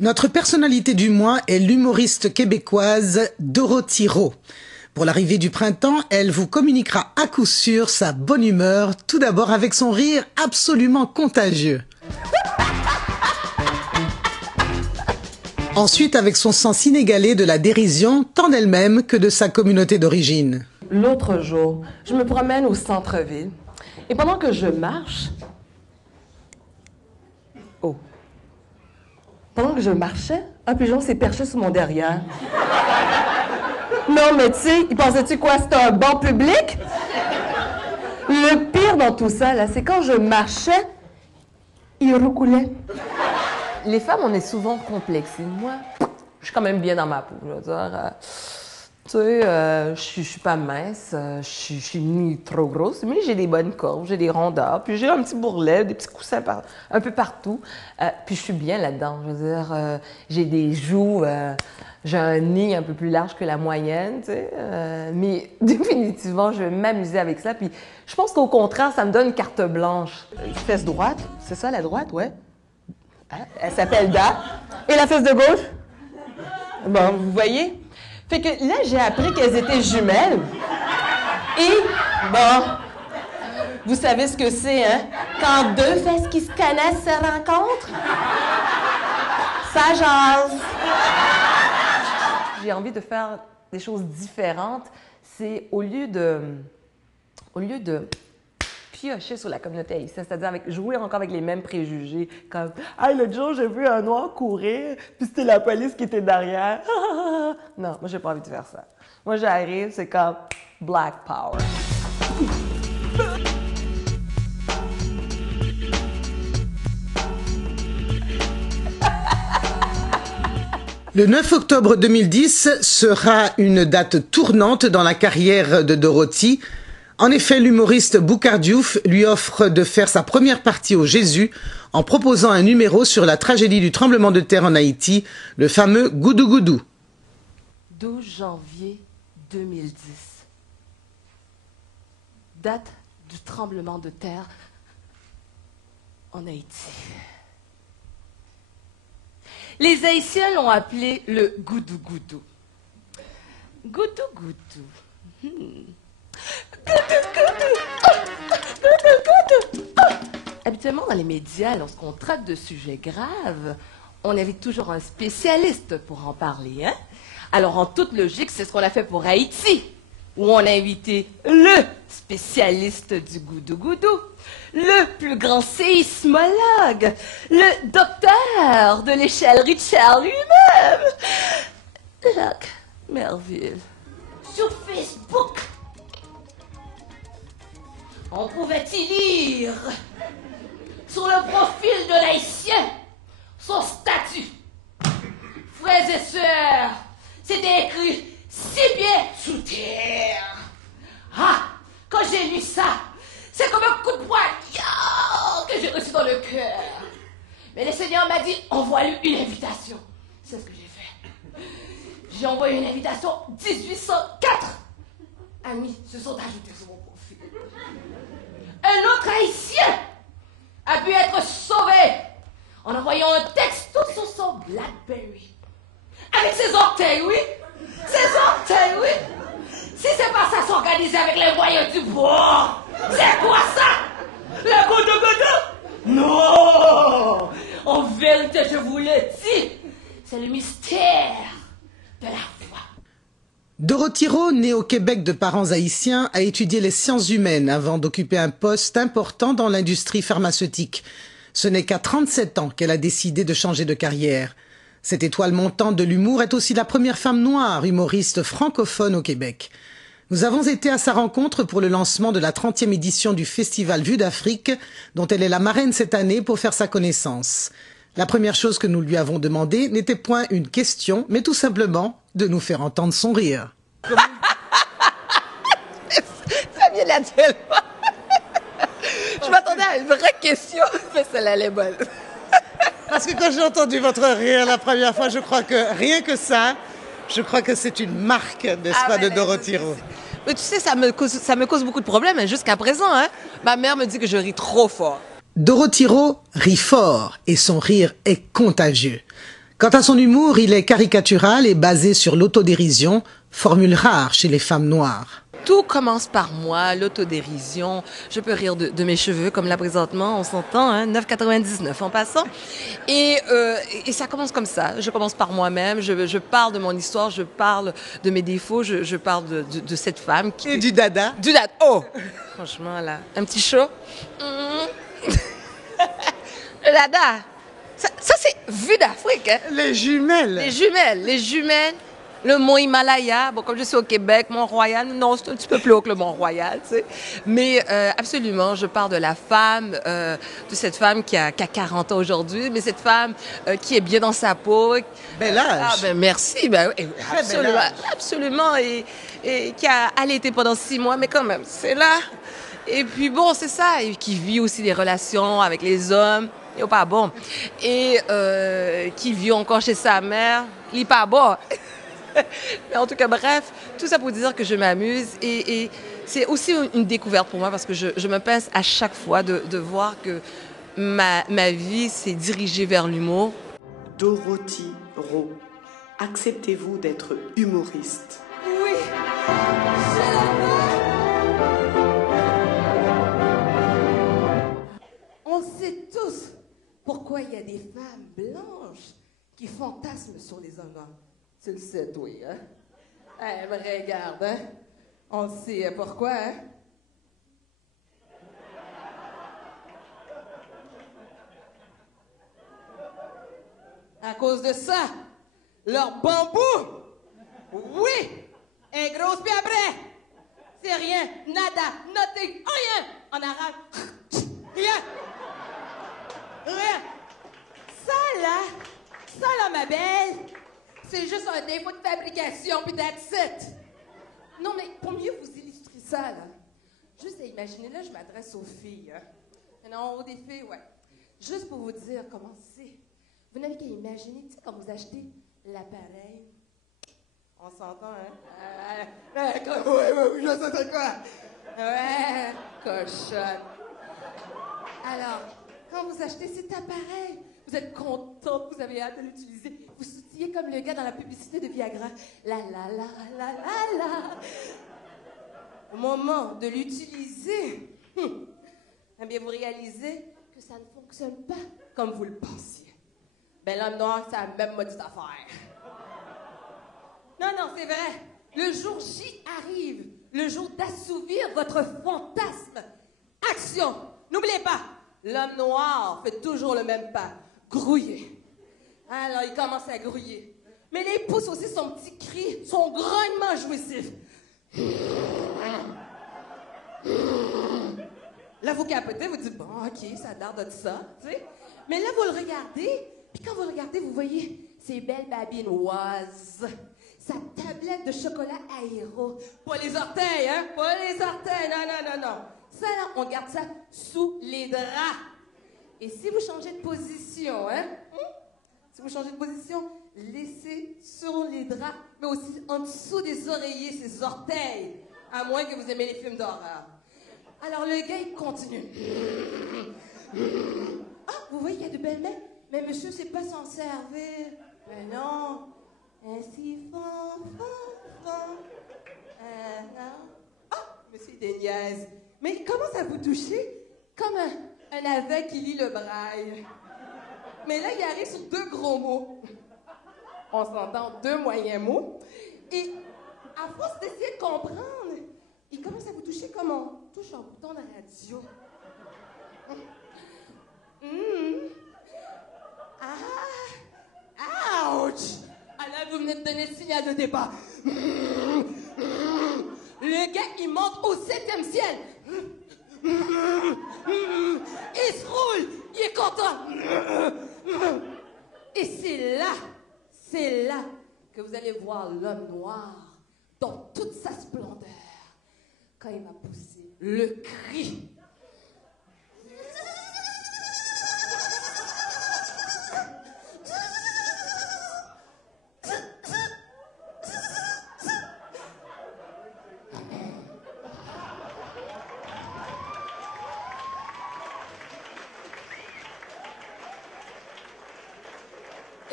Notre personnalité du mois est l'humoriste québécoise Dorothy Rowe. Pour l'arrivée du printemps, elle vous communiquera à coup sûr sa bonne humeur, tout d'abord avec son rire absolument contagieux. Ensuite avec son sens inégalé de la dérision, tant d'elle-même que de sa communauté d'origine. L'autre jour, je me promène au centre-ville et pendant que je marche... Oh! Pendant que je marchais, un pigeon s'est perché sur mon derrière. Non, mais tu sais, il pensait-tu quoi? C'était un banc public? Le pire dans tout ça, là, c'est quand je marchais, il recoulait. Les femmes, on est souvent complexées. Moi, je suis quand même bien dans ma peau. Je veux dire, tu sais, je suis pas mince, je suis ni trop grosse, mais j'ai des bonnes courbes, j'ai des rondeurs, puis j'ai un petit bourrelet, des petits coussins un peu partout. Puis je suis bien là-dedans. Je veux dire, j'ai des joues, j'ai un nez un peu plus large que la moyenne, tu sais. Mais définitivement, je vais m'amuser avec ça. Puis je pense qu'au contraire, ça me donne une carte blanche. Fesse droite, c'est ça la droite, ouais? Hein? Elle s'appelle Da. Et la fesse de gauche? Bon, vous voyez? Fait que là, j'ai appris qu'elles étaient jumelles. Et, bon, vous savez ce que c'est, hein? Quand deux fesses qui se connaissent se rencontrent, ça jase. J'ai envie de faire des choses différentes. C'est au lieu de piocher sur la communauté haïtienne, c'est-à-dire jouer encore avec les mêmes préjugés, comme « Hey, l'autre jour, j'ai vu un noir courir, puis c'était la police qui était derrière. » Non, moi, j'ai pas envie de faire ça. Moi, j'arrive, c'est comme « Black Power ». Le 9 octobre 2010 sera une date tournante dans la carrière de Dorothy. En effet, l'humoriste Boukhar Diouf lui offre de faire sa première partie au Jésus en proposant un numéro sur la tragédie du tremblement de terre en Haïti, le fameux Goudou Goudou. 12 janvier 2010. Date du tremblement de terre en Haïti. Les Haïtiens l'ont appelé le Goudou Goudou. Goudou Goudou. Habituellement, dans les médias, lorsqu'on traite de sujets graves, on invite toujours un spécialiste pour en parler, hein? Alors, en toute logique, c'est ce qu'on a fait pour Haïti, où on a invité le spécialiste du Goudou Goudou, le plus grand séismologue, le docteur de l'échelle Richter lui-même, Jacques Merville. Sur Facebook, on pouvait y lire sur le profil de l'Haïtien son statut. Frères et sœurs, c'était écrit si bien sous terre. Ah, quand j'ai lu ça, c'est comme un coup de poignard que j'ai reçu dans le cœur. Mais le Seigneur m'a dit, envoie-lui une invitation. C'est ce que j'ai fait. J'ai envoyé une invitation 1804. Amis se sont ajoutés sur mon profil. Un autre Haïtien a pu être sauvé en envoyant un texto sur son BlackBerry. Avec ses orteils, oui. Ses orteils, oui. Si c'est pas ça s'organiser avec les voyous du bois, c'est quoi ça? Le Goudou Goudou? Non! En vérité, je vous le dis, c'est le mystère de la foi. Dorothy Rowe, née au Québec de parents haïtiens, a étudié les sciences humaines avant d'occuper un poste important dans l'industrie pharmaceutique. Ce n'est qu'à 37 ans qu'elle a décidé de changer de carrière. Cette étoile montante de l'humour est aussi la première femme noire humoriste francophone au Québec. Nous avons été à sa rencontre pour le lancement de la 30e édition du Festival Vue d'Afrique, dont elle est la marraine cette année pour faire sa connaissance. La première chose que nous lui avons demandé n'était point une question, mais tout simplement de nous faire entendre son rire. Ça vient naturellement. Je m'attendais à une vraie question, mais celle-là, elle est bonne. Parce que quand j'ai entendu votre rire la première fois, je crois que rien que ça, je crois que c'est une marque, n'est-ce pas, de Dorothy Rowe. Mais tu sais, ça me cause beaucoup de problèmes hein, jusqu'à présent. Hein. Ma mère me dit que je ris trop fort. Dorothy Rowe rit fort et son rire est contagieux. Quant à son humour, il est caricatural et basé sur l'autodérision, formule rare chez les femmes noires. Tout commence par moi, l'autodérision. Je peux rire de mes cheveux, comme là présentement, on s'entend, hein, 9,99 en passant. Et ça commence comme ça. Je commence par moi-même, je parle de mon histoire, je parle de mes défauts, je parle de cette femme. Et du dada. Du dada. Oh! Franchement, là, un petit chaud. Le dada. Ça c'est vu d'Afrique. Hein? Les jumelles. Les jumelles. Le mont Himalaya, bon, comme je suis au Québec, Mont-Royal, non, c'est un petit peu plus haut que le Mont-Royal, tu sais. Mais absolument, je parle de la femme, de cette femme qui a 40 ans aujourd'hui, mais cette femme qui est bien dans sa peau. Bel âge. Ah, ben merci, ben oui, absolument, absolument, et qui a allaité pendant 6 mois, mais quand même, c'est là. Et puis bon, c'est ça, et qui vit aussi des relations avec les hommes. Il n'est pas bon. Et qui vit encore chez sa mère. Il n'est pas bon. Mais en tout cas, bref, tout ça pour dire que je m'amuse. Et c'est aussi une découverte pour moi parce que je me pince à chaque fois de voir que ma vie s'est dirigée vers l'humour. Dorothy Rowe, acceptez-vous d'être humoriste? Oui, je la On sait tous pourquoi il y a des femmes blanches qui fantasment sur les hommes noirs. Tu le sais, toi, hein? Eh, me regarde, hein? On sait pourquoi, hein? À cause de ça, leur bambou, oui, est grosse, puis après, c'est rien, nada, nothing, rien, en arabe, rien. Rien. Ça là, ma belle, c'est juste un défaut de fabrication, puis that's it. Non, mais pour mieux vous illustrer ça, là, juste à imaginer, là, je m'adresse aux filles, hein. Non, aux des filles, ouais. Juste pour vous dire comment c'est. Vous n'avez qu'à imaginer, tu sais, quand vous achetez l'appareil, on s'entend, hein? Ouais, je sais quoi? Ouais, cochonne. Alors, quand vous achetez cet appareil, vous êtes contente, vous avez hâte de l'utiliser. Vous sautillez comme le gars dans la publicité de Viagra. La la la la la la. Au moment de l'utiliser, eh bien, vous réalisez que ça ne fonctionne pas comme vous le pensiez. Ben l'homme noir, c'est la même maudite affaire. Non, c'est vrai. Le jour J arrive. Le jour d'assouvir votre fantasme. Action! N'oubliez pas, l'homme noir fait toujours le même pas. Grouiller. Alors, il commence à grouiller. Mais les pousse aussi son petit cri, son grognement jouissif. Là, vous capotez, vous dites, bon, OK, ça a l'air de ça, tu sais. Mais là, vous le regardez, puis quand vous le regardez, vous voyez ces belles babines oises, sa tablette de chocolat aéro. Pas les orteils, hein? Pas les orteils, non. Ça, là, on garde ça sous les draps. Et si vous changez de position, hein? Si vous changez de position, laissez sur les draps, mais aussi en dessous des oreillers, ces orteils. À moins que vous aimez les films d'horreur. Alors, le gars, il continue. Ah, vous voyez, il y a de belles mains. Mais monsieur, c'est pas s'en servir. Mais non. Ainsi, non. Ah, monsieur, des niaises. Mais comment ça vous touchez? Comme un aveugle qui lit le braille. Mais là, il arrive sur 2 gros mots. On s'entend 2 moyens mots. Et à force d'essayer de comprendre, il commence à vous toucher comme on touche un bouton de radio. Ah! Ouch! Ah là, vous venez de donner le signal de départ. Le gars, il monte au 7e ciel. Il se roule. Il est content. Et c'est là que vous allez voir l'homme noir dans toute sa splendeur. Quand il va pousser le cri.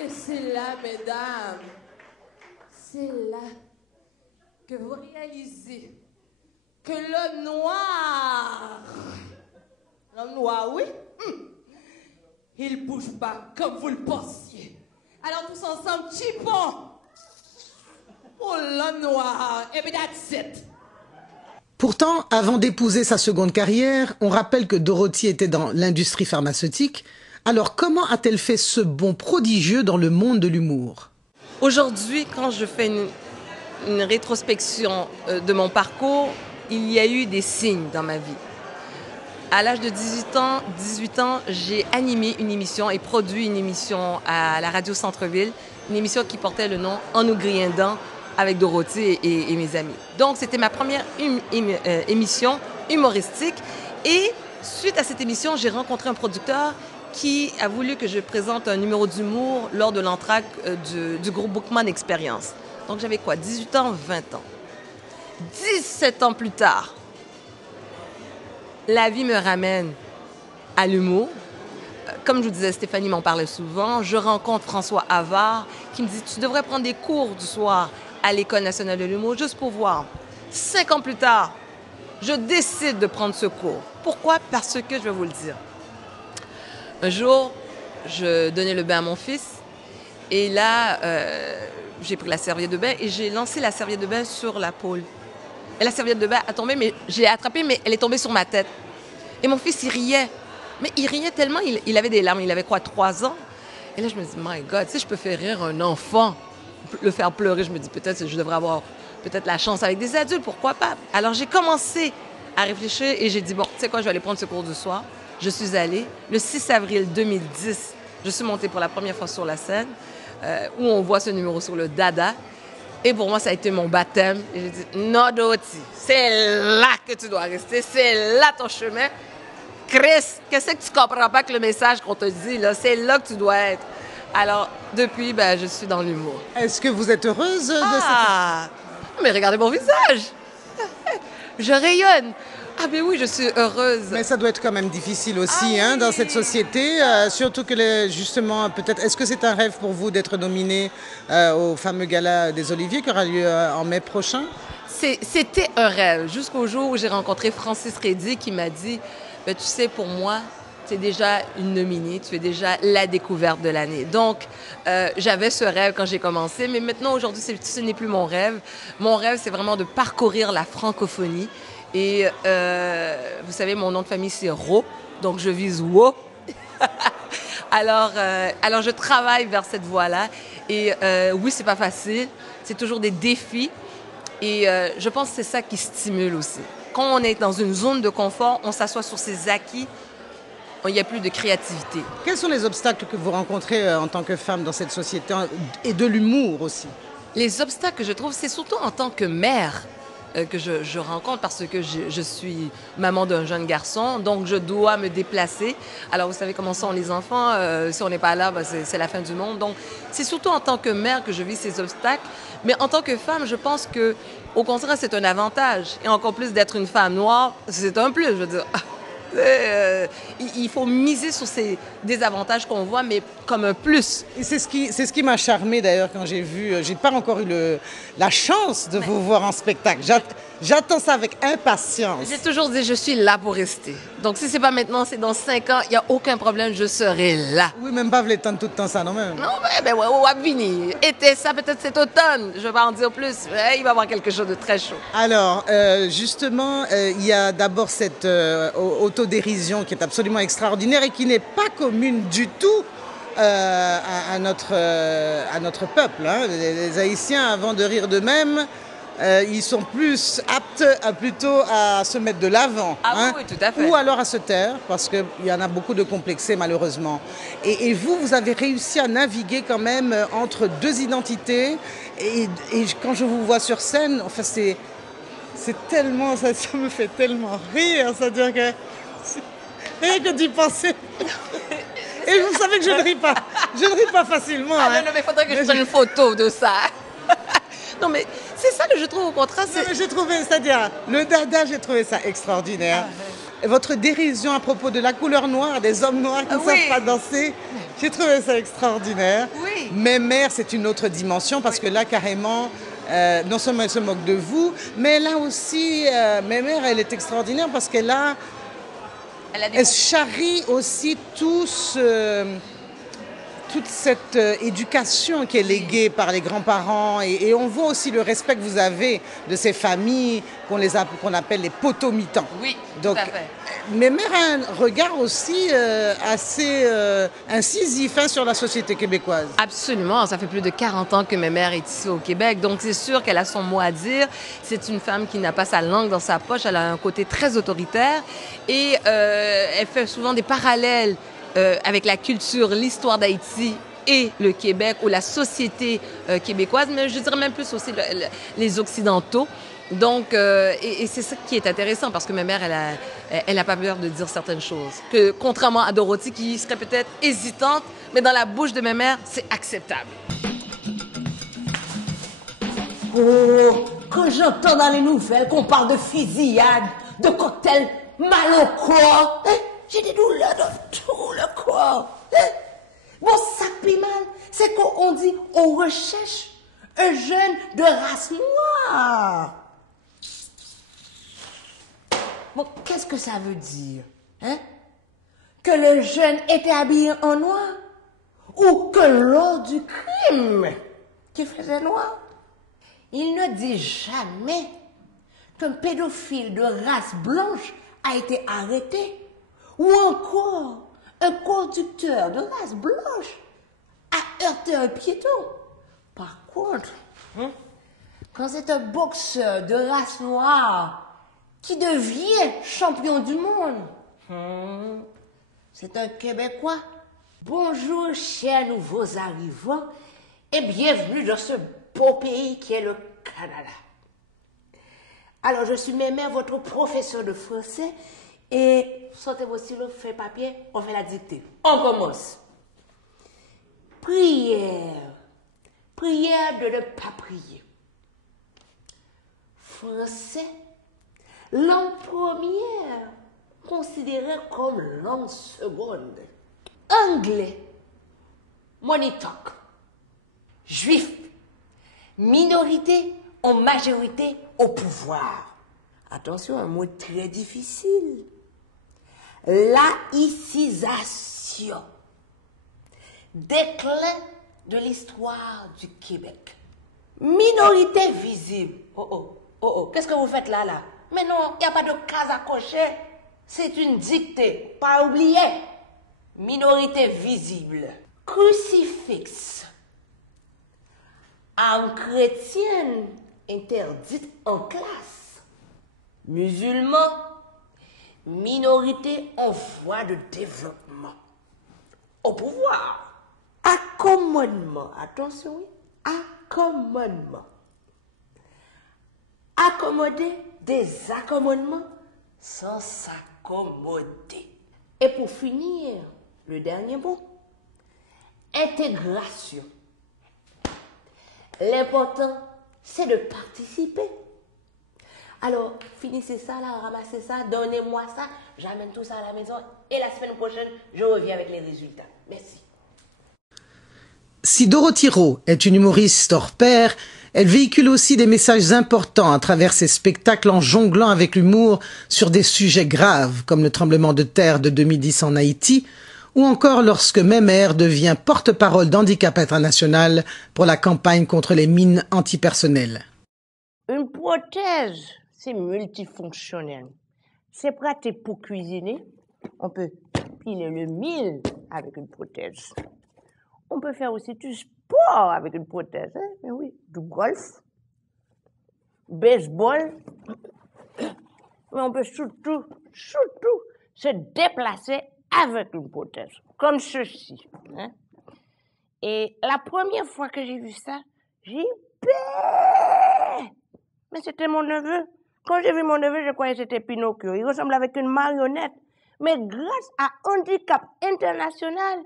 Et c'est là, mesdames, c'est là que vous réalisez que l'homme noir, oui, il bouge pas comme vous le pensiez. Alors tous ensemble, chipons pour l'homme noir, et bien that's it. Pourtant, avant d'épouser sa seconde carrière, on rappelle que Dorothy était dans l'industrie pharmaceutique. Alors comment a-t-elle fait ce bond prodigieux dans le monde de l'humour? Aujourd'hui, quand je fais une rétrospection de mon parcours, il y a eu des signes dans ma vie. À l'âge de 18 ans, j'ai animé une émission et produit une émission à la radio Centre-Ville, une émission qui portait le nom En nous grillant avec Dorothy et mes amis. Donc, c'était ma première émission humoristique. Et suite à cette émission, j'ai rencontré un producteur qui a voulu que je présente un numéro d'humour lors de l'entracte du groupe Bookman Experience. Donc, j'avais quoi? 18 ans, 20 ans. 17 ans plus tard, la vie me ramène à l'humour. Comme je vous disais, Stéphanie m'en parlait souvent. Je rencontre François Havard qui me dit « Tu devrais prendre des cours du soir à l'École nationale de l'humour juste pour voir. » 5 ans plus tard, je décide de prendre ce cours. Pourquoi? Parce que, je vais vous le dire, un jour, je donnais le bain à mon fils et là, j'ai pris la serviette de bain et j'ai lancé la serviette de bain sur la pôle. Et la serviette de bain a tombé, mais je l'ai attrapée, mais elle est tombée sur ma tête. Et mon fils, il riait. Mais il riait tellement, il avait des larmes. Il avait quoi, 3 ans? Et là, je me dis, my God, si je peux faire rire un enfant, le faire pleurer, je me dis, peut-être je devrais avoir peut-être la chance avec des adultes, pourquoi pas? Alors, j'ai commencé à réfléchir et j'ai dit, bon, tu sais quoi, je vais aller prendre ce cours du soir. Je suis allée. Le 6 avril 2010, je suis montée pour la première fois sur la scène, où on voit ce numéro sur le dada. Et pour moi, ça a été mon baptême. Et j'ai dit, non, Dorothy, c'est là que tu dois rester, c'est là ton chemin. Chris, qu'est-ce que tu comprends pas que le message qu'on te dit, là, c'est là que tu dois être. Alors, depuis, je suis dans l'humour. Est-ce que vous êtes heureuse de cette... Mais regardez mon visage. Je rayonne. Ah ben oui, je suis heureuse. Mais ça doit être quand même difficile aussi oui. Dans cette société, surtout que justement, peut-être, est-ce que c'est un rêve pour vous d'être nominé au fameux gala des Oliviers qui aura lieu en mai prochain? C'était un rêve, jusqu'au jour où j'ai rencontré Francis Reddy qui m'a dit, tu sais, pour moi, tu es déjà une nominée, tu es déjà la découverte de l'année. Donc, j'avais ce rêve quand j'ai commencé, mais maintenant, aujourd'hui, ce n'est plus mon rêve. Mon rêve, c'est vraiment de parcourir la francophonie. Et vous savez, mon nom de famille, c'est Ro, donc je vise Wo. alors, je travaille vers cette voie-là. Et oui, c'est pas facile, c'est toujours des défis. Et je pense que c'est ça qui stimule aussi. Quand on est dans une zone de confort, on s'assoit sur ses acquis, il n'y a plus de créativité. Quels sont les obstacles que vous rencontrez en tant que femme dans cette société et de l'humour aussi? Les obstacles que je trouve, c'est surtout en tant que mère que je rencontre parce que je suis maman d'un jeune garçon, donc je dois me déplacer. Alors, vous savez comment sont les enfants, si on n'est pas là, c'est la fin du monde. Donc, c'est surtout en tant que mère que je vis ces obstacles. Mais en tant que femme, je pense que, au contraire, c'est un avantage. Et encore plus d'être une femme noire, c'est un plus, je veux dire. Il faut miser sur ces désavantages qu'on voit, mais comme un plus. Et c'est ce qui m'a charmée d'ailleurs quand j'ai vu. J'ai pas encore eu la chance de vous voir en spectacle. J'attends ça avec impatience. J'ai toujours dit, je suis là pour rester. Donc si c'est pas maintenant, c'est dans 5 ans, il n'y a aucun problème, je serai là. Oui, même pas vous les temps tout le temps ça, non même. Non, on va venir. Été ça, peut-être cet automne. Je vais pas en dire plus. Il va y avoir quelque chose de très chaud. Alors, justement, il y a d'abord cette autodérision qui est absolument extraordinaire et qui n'est pas commune du tout à notre peuple. Les Haïtiens, avant de rire d'eux-mêmes, ils sont plus aptes plutôt à se mettre de l'avant. Oui, tout à fait. Ou alors à se taire, parce qu'il y en a beaucoup de complexés, malheureusement. Et vous avez réussi à naviguer quand même entre deux identités. Et quand je vous vois sur scène, enfin, c'est tellement... Ça me fait tellement rire. C'est-à-dire que... Rien que d'y penser... Et vous savez que je ne ris pas. Je ne ris pas facilement. Non, mais il faudrait que je prenne une photo de ça. Non, mais c'est ça que je trouve au contraire. J'ai trouvé, c'est-à-dire, le dada, j'ai trouvé ça extraordinaire. Et votre dérision à propos de la couleur noire, des hommes noirs qui ne savent pas danser, j'ai trouvé ça extraordinaire. Oui. Mémère, c'est une autre dimension parce que là, carrément, non seulement elle se moque de vous, mais là aussi, Mémère, elle est extraordinaire parce qu'elle a... Elle charrie aussi toute cette éducation qui est léguée par les grands-parents et on voit aussi le respect que vous avez de ces familles qu'on appelle les potomitans. Oui, donc, tout à fait. Mémère a un regard aussi assez incisif sur la société québécoise. Absolument, ça fait plus de 40 ans que Mémère est ici au Québec, donc c'est sûr qu'elle a son mot à dire. C'est une femme qui n'a pas sa langue dans sa poche, elle a un côté très autoritaire et elle fait souvent des parallèles avec la culture, l'histoire d'Haïti et le Québec ou la société québécoise, mais je dirais même plus aussi les Occidentaux. Donc, et c'est ça qui est intéressant parce que ma mère, elle n'a pas peur de dire certaines choses. Que, contrairement à Dorothy qui serait peut-être hésitante, mais dans la bouche de ma mère, c'est acceptable. Oh, quand j'entends dans les nouvelles qu'on parle de fusillade, de cocktails mal au corps, j'ai des douleurs dans tout le corps. Bon, ça fait mal, c'est qu'on dit on recherche un jeune de race noire. Bon, qu'est-ce que ça veut dire? Que le jeune était habillé en noir? Ou que lors du crime, qui faisait noir? Il ne dit jamais qu'un pédophile de race blanche a été arrêté. Ou encore, un conducteur de race blanche a heurté un piéton. Par contre, quand c'est un boxeur de race noire qui devient champion du monde, c'est un Québécois. Bonjour, chers nouveaux arrivants, et bienvenue dans ce beau pays qui est le Canada. Alors, je suis Mémère, votre professeur de français, et sortez vos stylos, feuille papier, on fait la dictée. On commence. Prière. Prière de ne pas prier. Français, langue première, considérée comme langue seconde. Anglais, money talk. Juif, minorité en majorité au pouvoir. Attention, un mot très difficile. Laïcisation. Déclin de l'histoire du Québec. Minorité visible. Qu'est-ce que vous faites là? Mais non, il n'y a pas de case à cocher. C'est une dictée, pas oublier. Minorité visible. Crucifix. Âme chrétienne interdite en classe. Musulmans. Minorité en voie de développement. Au pouvoir. Accommodement. Attention, oui. Accommodement. Accommoder des accommodements sans s'accommoder. Et pour finir, le dernier mot, intégration. L'important, c'est de participer. Alors, finissez ça là, ramassez ça, donnez-moi ça, j'amène tout ça à la maison et la semaine prochaine, je reviens avec les résultats. Merci. Si Dorothy Rowe est une humoriste hors pair, elle véhicule aussi des messages importants à travers ses spectacles en jonglant avec l'humour sur des sujets graves comme le tremblement de terre de 2010 en Haïti ou encore lorsque Mémère devient porte-parole d'Handicap International pour la campagne contre les mines antipersonnelles. Une prothèse, c'est multifonctionnel. C'est pratique pour cuisiner. On peut piler le mil avec une prothèse. On peut faire aussi du sport avec une prothèse. Mais oui, du golf, baseball. Mais on peut surtout se déplacer avec une prothèse, comme ceci. Et la première fois que j'ai vu ça, j'ai peur. Mais c'était mon neveu. Quand j'ai vu mon neveu, je croyais que c'était Pinocchio. Il ressemble avec une marionnette. Mais grâce à Handicap International,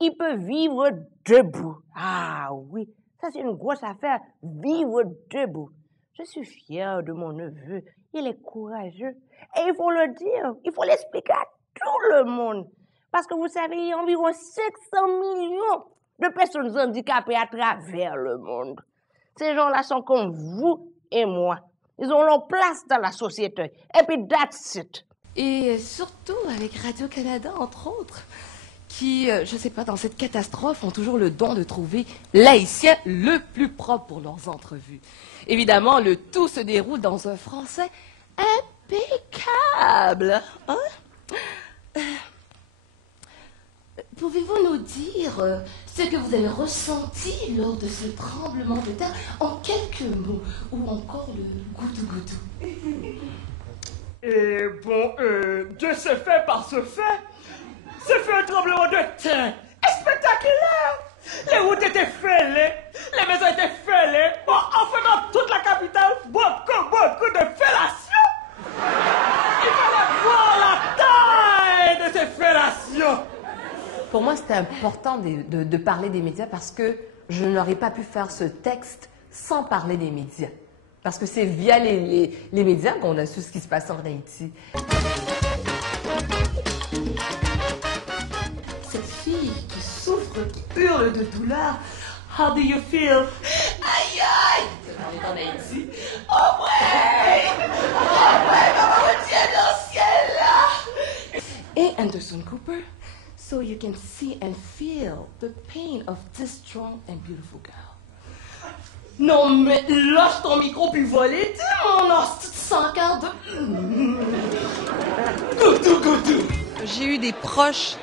il peut vivre debout. Ah oui, ça c'est une grosse affaire, vivre debout. Je suis fière de mon neveu. Il est courageux. Et il faut le dire, il faut l'expliquer à tout le monde. Parce que vous savez, il y a environ 500 millions de personnes handicapées à travers le monde. Ces gens-là sont comme vous et moi. Ils ont leur place dans la société. Et puis, that's it. Et surtout avec Radio-Canada, entre autres, qui, je sais pas, dans cette catastrophe, ont toujours le don de trouver l'haïtien le plus propre pour leurs entrevues. Évidemment, le tout se déroule dans un français impeccable. Hein? Pouvez-vous nous dire ce que vous avez ressenti lors de ce tremblement de terre en quelques mots, ou encore le goutou-goutou? Dieu se fait par ce fait. Ce fut un tremblement de terre spectaculaire. Les routes étaient fêlées, les maisons étaient fêlées. Bon, enfin, dans toute la capitale, beaucoup de fellations. Il fallait voir la taille de ces fellations. Pour moi, c'était important de parler des médias parce que je n'aurais pas pu faire ce texte sans parler des médias. Parce que c'est via les médias qu'on a su ce qui se passe en Haïti. Cette fille qui souffre, qui hurle de douleur. How do you feel? Aïe, aïe! On est en Haïti. Oh ouais! Maman, Dieu dans le ciel là! Et Anderson Cooper. So you can see and feel the pain of this strong and beautiful girl. Non, mais lâche ton micro puis volez, dis mon hostie de 142. Goutou. J'ai eu des proches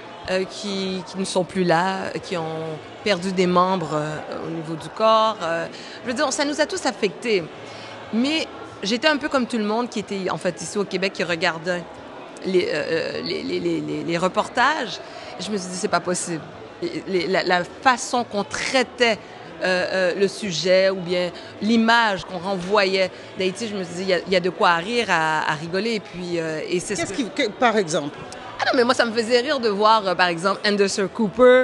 qui ne sont plus là, qui ont perdu des membres au niveau du corps. Je veux dire, ça nous a tous affectés. Mais j'étais un peu comme tout le monde qui était, en fait, ici au Québec, qui regardait les reportages. Je me suis dit, c'est pas possible. La façon qu'on traitait le sujet ou bien l'image qu'on renvoyait d'Haïti, je me suis dit, il y a de quoi rire, à rigoler. Et puis, et c'est par exemple? Ah non, mais moi, ça me faisait rire de voir, par exemple, Anderson Cooper,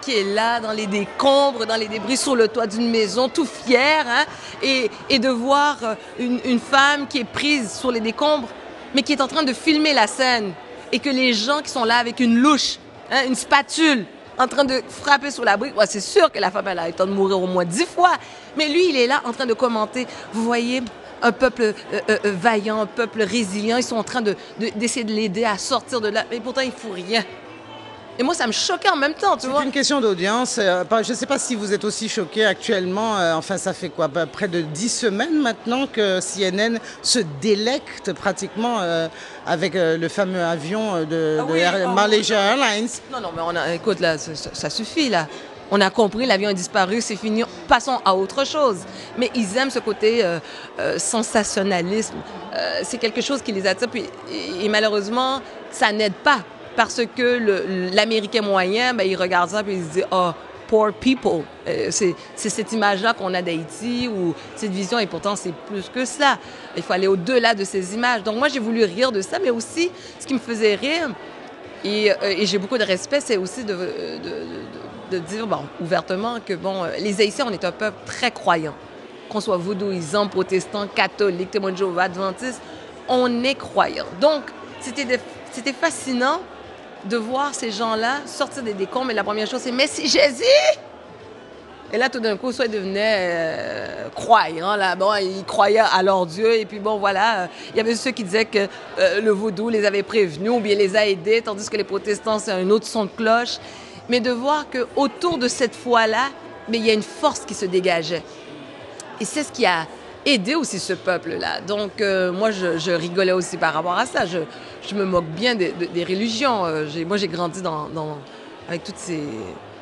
qui est là, dans les décombres, dans les débris, sur le toit d'une maison, tout fier, hein, et de voir une femme qui est prise sur les décombres, mais qui est en train de filmer la scène, et que les gens qui sont là avec une louche, hein, une spatule, en train de frapper sur la brique, ouais, c'est sûr que la femme, elle a eu le temps de mourir au moins 10 fois, mais lui, il est là en train de commenter. Vous voyez, un peuple vaillant, un peuple résilient, ils sont en train d'essayer de l'aider à sortir de là, mais pourtant, il ne faut rien. Et moi, ça me choquait en même temps, tu vois. C'est une question d'audience. Je ne sais pas si vous êtes aussi choqués actuellement. Enfin, ça fait quoi, près de 10 semaines maintenant que CNN se délecte pratiquement avec le fameux avion de Malaysia Airlines. Non, mais écoute, là, ça suffit, là. On a compris, l'avion est disparu, c'est fini, passons à autre chose. Mais ils aiment ce côté sensationnalisme. C'est quelque chose qui les attire. Et malheureusement, ça n'aide pas. Parce que l'Américain moyen, il regarde ça et il se dit « Oh, poor people ». C'est cette image-là qu'on a d'Haïti ou cette vision, et pourtant, c'est plus que ça. Il faut aller au-delà de ces images. Donc moi, j'ai voulu rire de ça, mais aussi, ce qui me faisait rire, et j'ai beaucoup de respect, c'est aussi de dire ouvertement que les Haïtiens, on est un peuple très croyant. Qu'on soit vaudouisant, protestant, catholique, témoin de Jéhovah, adventiste, on est croyant. Donc, c'était fascinant de voir ces gens-là sortir des décombres, mais la première chose, c'est « Mais c'est Jésus !» Et là, tout d'un coup, soit ils devenaient croyants, là, ils croyaient à leur Dieu, et puis voilà, il y avait ceux qui disaient que le vaudou les avait prévenus, ou bien les a aidés, tandis que les protestants, c'est un autre son de cloche. Mais de voir qu'autour de cette foi-là, il y a une force qui se dégageait. Et c'est ce qui a aidé aussi ce peuple-là. Donc, moi, je rigolais aussi par rapport à ça. Je me moque bien des religions. Moi, j'ai grandi avec toutes ces...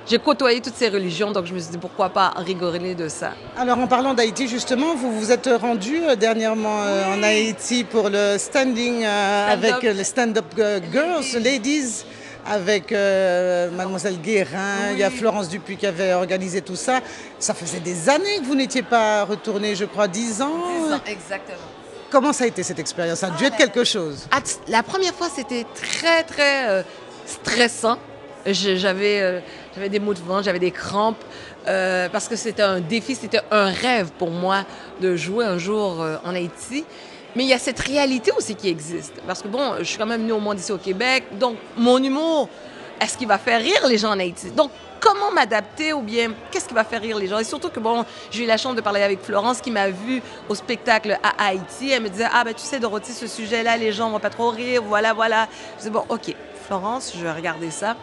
J'ai côtoyé toutes ces religions, donc je me suis dit, pourquoi pas rigoler de ça. Alors, en parlant d'Haïti, justement, vous vous êtes rendu dernièrement en Haïti pour le standing avec les stand-up girls, ladies, avec Mademoiselle Guérin, il y a Florence Dupuis qui avait organisé tout ça. Ça faisait des années que vous n'étiez pas retourné, je crois, 10 ans. 10 ans, exactement. Comment ça a été cette expérience? Ça a dû être quelque chose. La première fois, c'était très, très stressant. J'avais des maux de ventre, j'avais des crampes, parce que c'était un défi, c'était un rêve pour moi de jouer un jour en Haïti. Mais il y a cette réalité aussi qui existe. Parce que je suis quand même venue au monde ici au Québec, donc mon humour est-ce qu'il va faire rire les gens en Haïti? Donc, comment m'adapter ou bien qu'est-ce qui va faire rire les gens? Et surtout que, bon, j'ai eu la chance de parler avec Florence qui m'a vue au spectacle à Haïti. Elle me disait, ah ben tu sais Dorothée, ce sujet-là, les gens vont pas trop rire, voilà, voilà. Je dis, bon, ok, Florence, je vais regarder ça.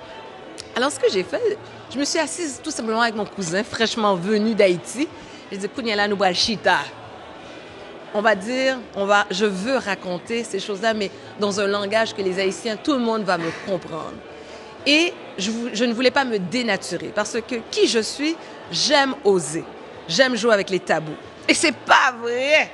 Alors, ce que j'ai fait, je me suis assise tout simplement avec mon cousin fraîchement venu d'Haïti. J'ai dit, Kounyala Noubal Chita. On va dire, je veux raconter ces choses-là, mais dans un langage que les Haïtiens, tout le monde va me comprendre. Et je ne voulais pas me dénaturer parce que qui je suis, j'aime oser. J'aime jouer avec les tabous. Et c'est pas vrai!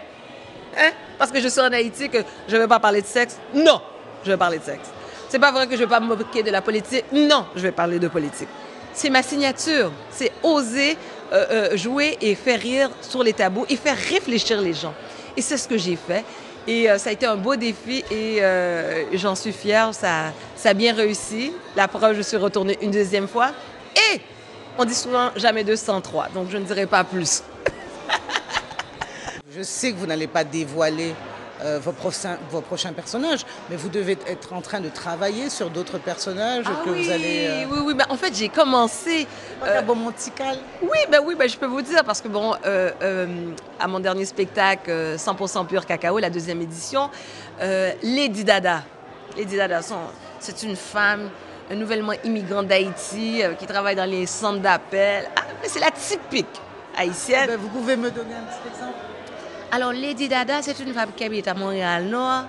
Hein? Parce que je suis en Haïti que je ne vais pas parler de sexe. Non, je vais parler de sexe. C'est pas vrai que je ne vais pas me moquer de la politique. Non, je vais parler de politique. C'est ma signature. C'est oser jouer et faire rire sur les tabous et faire réfléchir les gens. Et c'est ce que j'ai fait. Et ça a été un beau défi et j'en suis fière. Ça a bien réussi. La preuve, je suis retournée une deuxième fois. Et on dit souvent jamais 203. Donc, je ne dirai pas plus. Je sais que vous n'allez pas dévoiler vos prochains personnages, mais vous devez être en train de travailler sur d'autres personnages que oui, vous allez... Oui. Ben, en fait, j'ai commencé... Oui, je peux vous dire, parce que bon, à mon dernier spectacle, 100% pur cacao, la deuxième édition, Lady Dada. Lady Dada, c'est une femme nouvellement immigrante d'Haïti qui travaille dans les centres d'appel. Ah, mais c'est la typique haïtienne. Vous pouvez me donner un petit exemple? Alors, Lady Dada, c'est une femme qui habite à Montréal-Nord.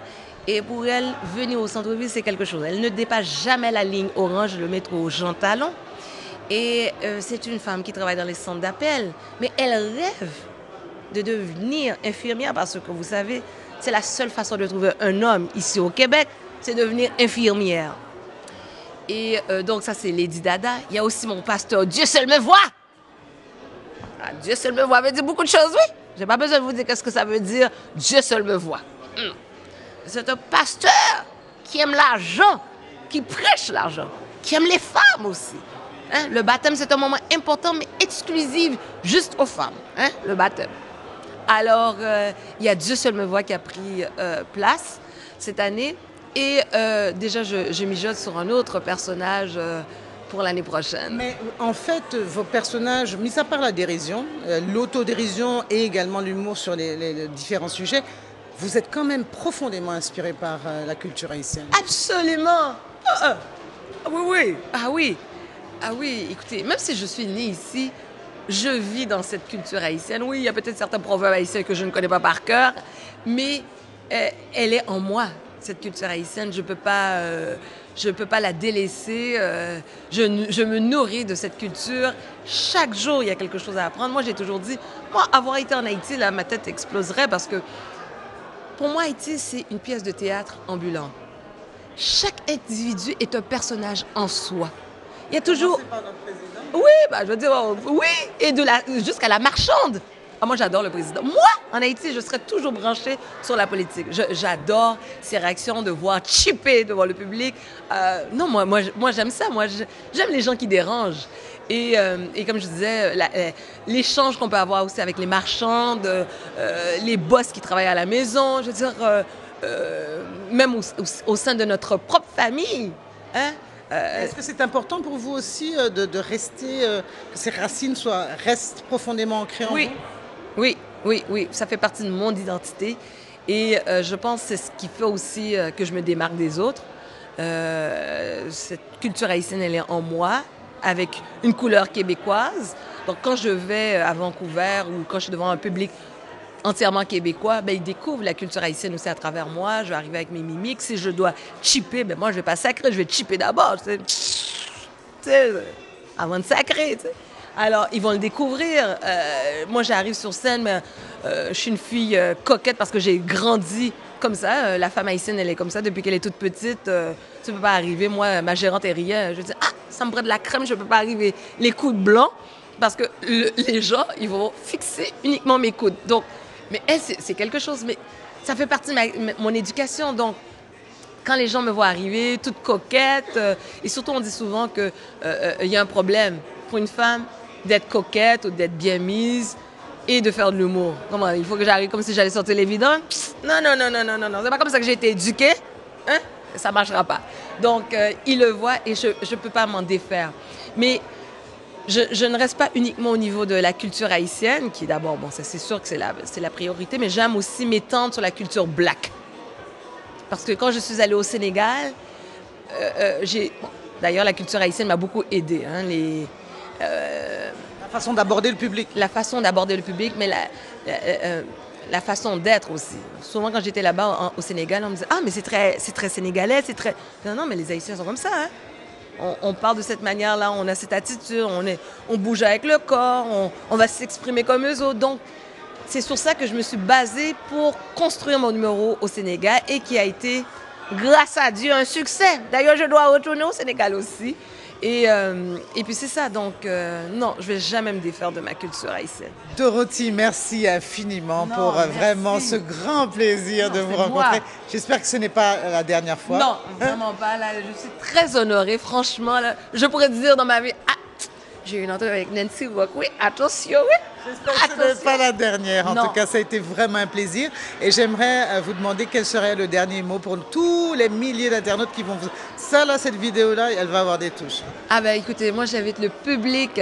Et pour elle, venir au centre-ville, c'est quelque chose. Elle ne dépasse jamais la ligne orange, le métro Jean Talon. Et c'est une femme qui travaille dans les centres d'appel. Mais elle rêve de devenir infirmière parce que, vous savez, c'est la seule façon de trouver un homme ici au Québec, c'est devenir infirmière. Et donc, ça, c'est Lady Dada. Il y a aussi mon pasteur, Dieu seul me voit. Ah, Dieu seul me voit veut dire beaucoup de choses, oui. Je n'ai pas besoin de vous dire qu'est-ce que ça veut dire, Dieu seul me voit. C'est un pasteur qui aime l'argent, qui prêche l'argent, qui aime les femmes aussi. Hein? Le baptême, c'est un moment important, mais exclusif, juste aux femmes, hein? Le baptême. Alors, il y a Dieu seul me voit qui a pris place cette année. Et déjà, je mijote sur un autre personnage pour l'année prochaine. Mais en fait, vos personnages, mis à part la dérision, l'autodérision et également l'humour sur les différents sujets, vous êtes quand même profondément inspiré par la culture haïtienne. Absolument. Oui. Écoutez, même si je suis née ici, je vis dans cette culture haïtienne. Oui, il y a peut-être certains proverbes haïtiens que je ne connais pas par cœur, mais elle est en moi, cette culture haïtienne. Je peux pas la délaisser. Je me nourris de cette culture. Chaque jour, il y a quelque chose à apprendre. Moi, j'ai toujours dit, avoir été en Haïti, là, ma tête exploserait parce que pour moi, Haïti, c'est une pièce de théâtre ambulante. Chaque individu est un personnage en soi. Il y a toujours... C'est pas notre président. Oui, je veux dire, oui, et jusqu'à la marchande. Ah, moi, j'adore le président. Moi, en Haïti, je serais toujours branchée sur la politique. J'adore ces réactions de voir chipper devant le public. Non, moi j'aime ça. Moi, j'aime les gens qui dérangent. Et comme je disais, l'échange qu'on peut avoir aussi avec les marchandes, les boss qui travaillent à la maison, je veux dire, même au sein de notre propre famille. Hein? Est-ce que c'est important pour vous aussi de rester, que ces racines restent profondément ancrées en vous? Oui, ça fait partie de mon identité. Et je pense que c'est ce qui fait aussi que je me démarque des autres. Cette culture haïtienne, elle est en moi, avec une couleur québécoise. Donc, quand je vais à Vancouver ou quand je suis devant un public entièrement québécois, ils découvrent la culture haïtienne aussi à travers moi. Je vais arriver avec mes mimiques. Si je dois chipper, moi, je ne vais pas sacrer, je vais chipper d'abord. Tu sais, avant de sacrer, tu sais. Alors, ils vont le découvrir. Moi, j'arrive sur scène, mais je suis une fille coquette parce que j'ai grandi comme ça. La femme haïtienne, elle est comme ça depuis qu'elle est toute petite. Tu ne peux pas arriver. Moi, ma gérante est rien. Je dis, ça me prend de la crème, je ne peux pas arriver. Les coudes blancs, parce que les gens, ils vont fixer uniquement mes coudes. Donc, mais elle, c'est quelque chose. Mais ça fait partie de mon éducation. Donc, quand les gens me voient arriver, toute coquette, et surtout, on dit souvent qu'il y a un problème pour une femme d'être coquette ou d'être bien mise et de faire de l'humour. Comment? Il faut que j'arrive comme si j'allais sortir les vidanges? Non. C'est pas comme ça que j'ai été éduquée. Hein? Ça marchera pas. Donc, il le voit et je ne peux pas m'en défaire. Mais je ne reste pas uniquement au niveau de la culture haïtienne, qui d'abord, bon, ça c'est sûr que c'est la priorité, mais j'aime aussi m'étendre sur la culture black. Parce que quand je suis allée au Sénégal, d'ailleurs, la culture haïtienne m'a beaucoup aidée. Hein, La façon d'aborder le public. La façon d'aborder le public, mais la façon d'être aussi. Souvent, quand j'étais là-bas au Sénégal, on me disait « Ah, mais c'est très sénégalais, c'est très... » Non, mais les Haïtiens sont comme ça, hein. On parle de cette manière-là, on a cette attitude, on bouge avec le corps, on va s'exprimer comme eux autres. Donc, c'est sur ça que je me suis basée pour construire mon numéro au Sénégal et qui a été, grâce à Dieu, un succès. D'ailleurs, je dois retourner au Sénégal aussi. Et puis c'est ça, donc non, je ne vais jamais me défaire de ma culture haïtienne. Dorothy, merci infiniment pour vraiment ce grand plaisir de vous rencontrer. J'espère que ce n'est pas la dernière fois. Non, vraiment pas. Là, je suis très honorée, franchement. Là, je pourrais dire dans ma vie, j'ai eu une entrevue avec Nancy Rock, oui, attention, oui. J'espère que ce n'est pas la dernière. En tout cas, ça a été vraiment un plaisir. Et j'aimerais vous demander quel serait le dernier mot pour tous les milliers d'internautes qui vont vous... Ça, là, cette vidéo-là, elle va avoir des touches. Ah ben, écoutez, moi, j'invite le public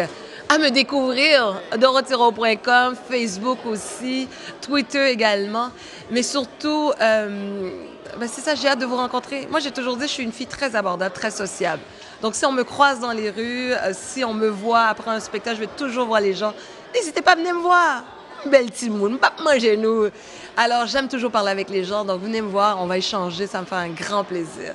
à me découvrir. dorothiro.com, Facebook aussi, Twitter également. Mais surtout, c'est ça, j'ai hâte de vous rencontrer. Moi, j'ai toujours dit, je suis une fille très abordable, très sociable. Donc, si on me croise dans les rues, si on me voit après un spectacle, je vais toujours voir les gens. N'hésitez pas à venir me voir. Belle Timoun, pas manger nous. Alors, j'aime toujours parler avec les gens. Donc, venez me voir, on va échanger. Ça me fait un grand plaisir.